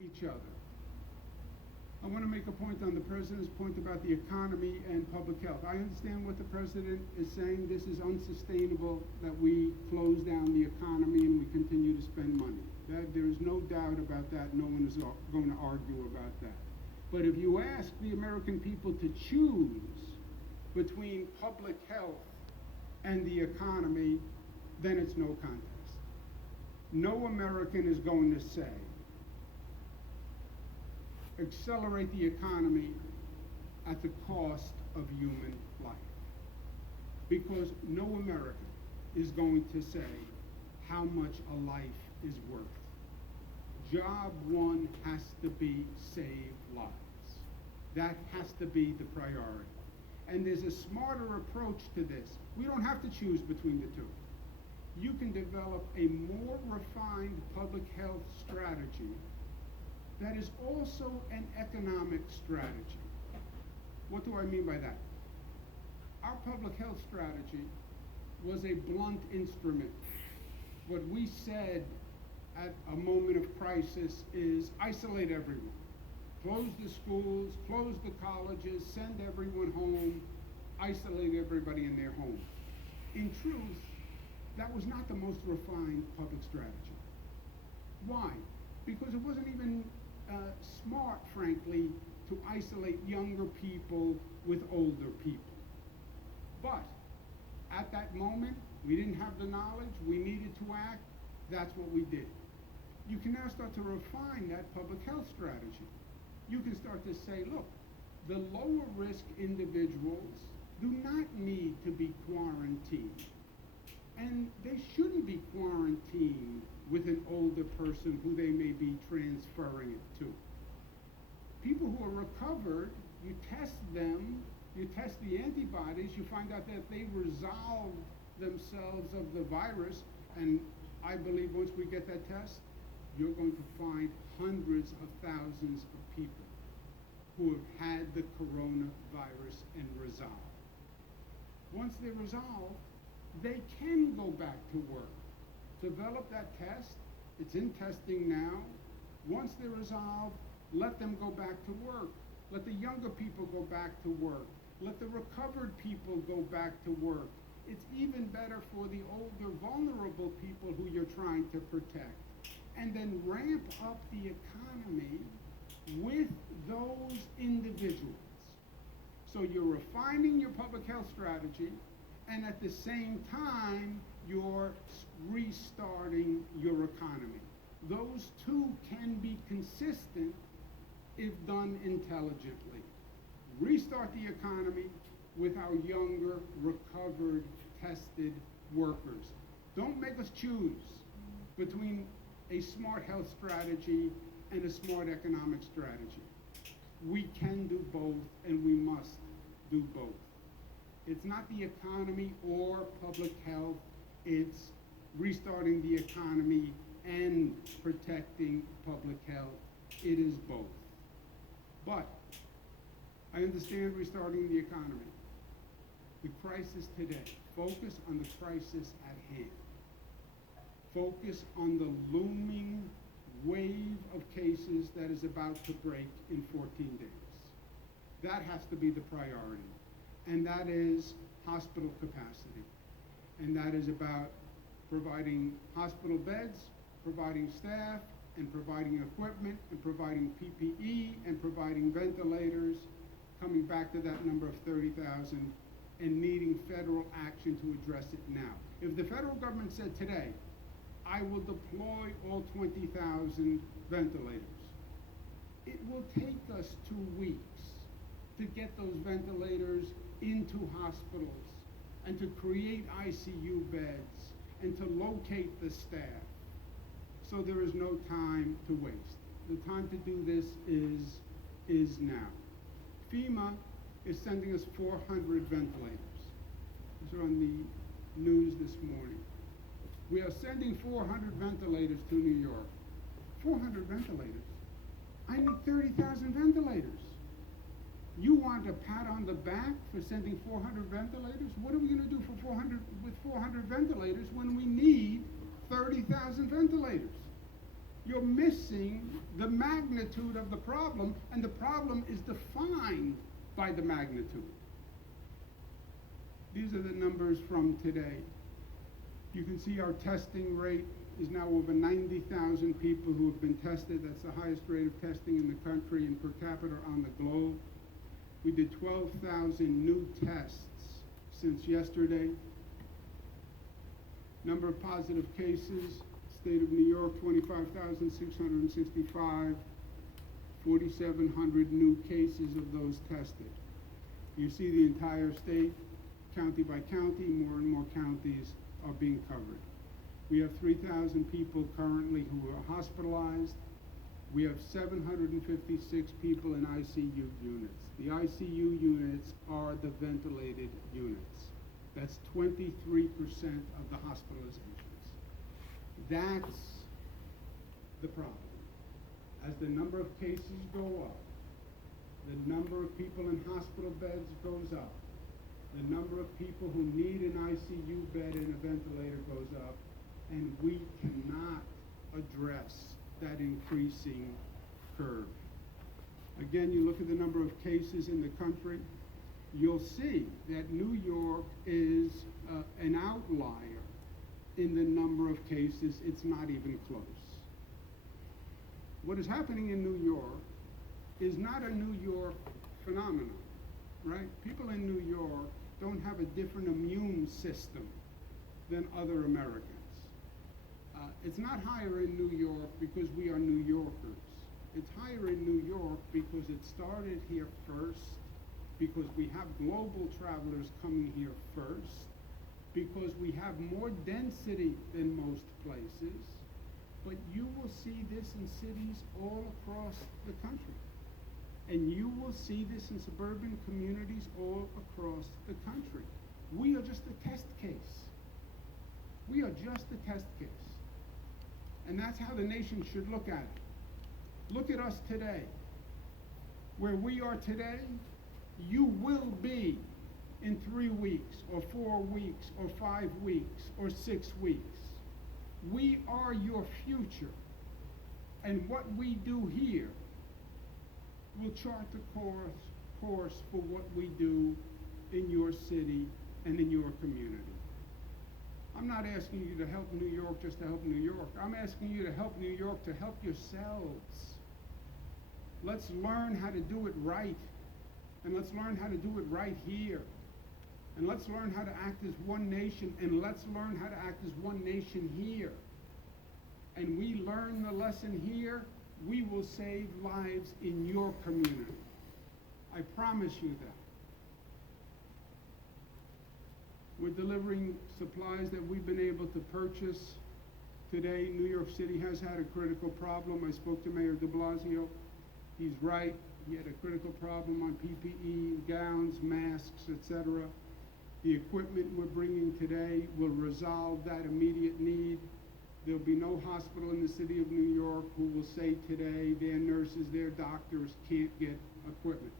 each other. I want to make a point on the president's point about the economy and public health. I understand what the president is saying. This is unsustainable that we close down the economy and we continue to spend money. There is no doubt about that. No one is going to argue about that. But if you ask the American people to choose between public health and the economy, then it's no contest. No American is going to say, accelerate the economy at the cost of human life. Because no American is going to say how much a life is worth. Job one has to be save lives. That has to be the priority. And there's a smarter approach to this. We don't have to choose between the two. You can develop a more refined public health strategy that is also an economic strategy. What do I mean by that? Our public health strategy was a blunt instrument. What we said at a moment of crisis is isolate everyone. Close the schools, close the colleges, send everyone home, isolate everybody in their home. In truth, that was not the most refined public strategy. Why? Because it wasn't even smart, frankly, to isolate younger people with older people. But at that moment, we didn't have the knowledge, we needed to act, that's what we did. You can now start to refine that public health strategy. You can start to say, look, the lower risk individuals do not need to be quarantined. And they shouldn't be quarantined with an older person who they may be transferring it to. People who are recovered, you test them, you test the antibodies, you find out that they resolve themselves of the virus, and I believe once we get that test, you're going to find hundreds of thousands of people who have had the coronavirus and resolved. Once they're resolved, they can go back to work. Develop that test. It's in testing now. Once they're resolved, let them go back to work. Let the younger people go back to work. Let the recovered people go back to work. It's even better for the older, vulnerable people who you're trying to protect. And then ramp up the economy with those individuals. So you're refining your public health strategy, and at the same time, you're restarting your economy. Those two can be consistent if done intelligently. Restart the economy with our younger, recovered, tested workers. Don't make us choose between a smart health strategy and a smart economic strategy. We can do both, and we must do both. It's not the economy or public health, it's restarting the economy and protecting public health. It is both. But I understand restarting the economy. The crisis today, focus on the crisis at hand. Focus on the looming wave of cases that is about to break in 14 days. That has to be the priority. And that is hospital capacity. And that is about providing hospital beds, providing staff, and providing equipment, and providing PPE, and providing ventilators, coming back to that number of 30,000, and needing federal action to address it now. If the federal government said today, I will deploy all 20,000 ventilators, it will take us 2 weeks to get those ventilators into hospitals and to create ICU beds and to locate the staff. So there is no time to waste. The time to do this is now. FEMA is sending us 400 ventilators. These are on the news this morning. We are sending 400 ventilators to New York. 400 ventilators? I need 30,000 ventilators. You want a pat on the back for sending 400 ventilators? What are we going to do with 400 ventilators when we need 30,000 ventilators? you're missing the magnitude of the problem, and the problem is defined by the magnitude. These are the numbers from today. You can see our testing rate is now over 90,000 people who have been tested. That's the highest rate of testing in the country and per capita on the globe. We did 12,000 new tests since yesterday. Number of positive cases, state of New York, 25,665, 4,700 new cases of those tested. You see the entire state, county by county, more and more counties are being covered. We have 3,000 people currently who are hospitalized. We have 756 people in ICU units. The ICU units are the ventilated units. That's 23% of the hospitalizations. That's the problem. As the number of cases go up, the number of people in hospital beds goes up, the number of people who need an ICU bed and a ventilator goes up, and we cannot address that increasing curve. Again, you look at the number of cases in the country, you'll see that New York is an outlier in the number of cases. It's not even close. What is happening in New York is not a New York phenomenon, right? People in New York don't have a different immune system than other Americans. It's not higher in New York because we are New Yorkers. It's higher in New York because it started here first, because we have global travelers coming here first, because we have more density than most places, but you will see this in cities all across the country. And you will see this in suburban communities all across the country. We are just a test case. We are just a test case. And that's how the nation should look at it. Look at us today. Where we are today, you will be in 3 weeks, or 4 weeks, or 5 weeks, or 6 weeks. We are your future. And what we do here will chart the course for what we do in your city and in your community. I'm not asking you to help New York just to help New York. I'm asking you to help New York to help yourselves. Let's learn how to do it right. And let's learn how to do it right here. And let's learn how to act as one nation. And let's learn how to act as one nation here. And we learn the lesson here, we will save lives in your community. I promise you that. We're delivering supplies that we've been able to purchase. Today, New York City has had a critical problem. I spoke to Mayor de Blasio. He's right. He had a critical problem on PPE, gowns, masks, etc. The equipment we're bringing today will resolve that immediate need. There'll be no hospital in the city of New York who will say today their nurses, their doctors can't get equipment.